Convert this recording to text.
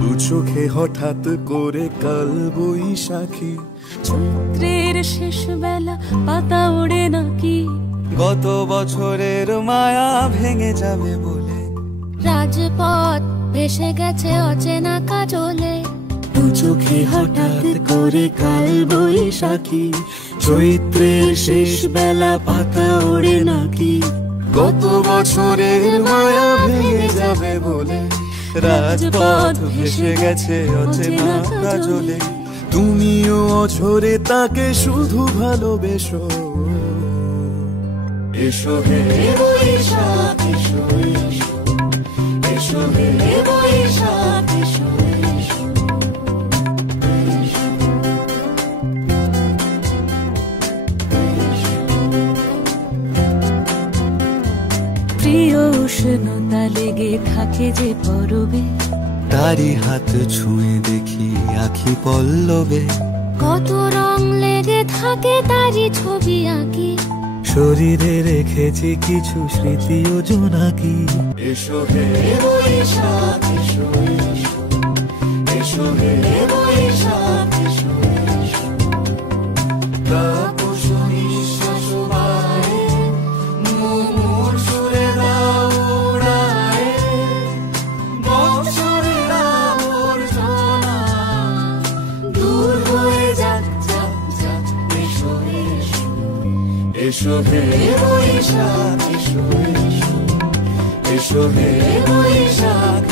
দু চোখে হঠাৎ করে কাল বৈশাখী, চৈত্রের শেষ বেলা পাতা ওড়ে নাকি, গত বছরের মায়া ভেঙে যাবে বলে, রাজপথ ভেসে গেছে অচেনা কাজলে। দু চোখে হঠাৎ করে কাল বৈশাখী, চৈত্রের শেষ বেলা পাতা ওড়ে নাকি, গত বছরের মায়া ভেঙে যাবে বলে, রাজপথ ভেসে গেছে অচেনা কাজলে। তুমিও অঝরে তাকে শুধু ভালোবেসো, এসো হে বৈশাখ এসো এসো, এসো হে বৈশাখ এসো এসো। প্রিয় উষ্ণতা লেগে থাকে যে পরবে, তারি হাত ছুঁয়ে দেখি আখি পল্লবে, কত রং লেগে থাকে তারই ছবি আঁকি, শরীরে রেখেছি কিছু স্মৃতি ও জোনাকি। এসো হে বৈশাখ এসো এসো, এসো হে বৈশাখ এসো এসো। তাপস নিঃশ্বাস বায়ে, মুমুর সুরে দাও উড়ায়ে, বৎসরের আবর্জনা দূর হয়ে যাক যাক যাক। এসো এসো, এসো হে বৈশাখ এসো এসো, এসো হে বৈশাখ।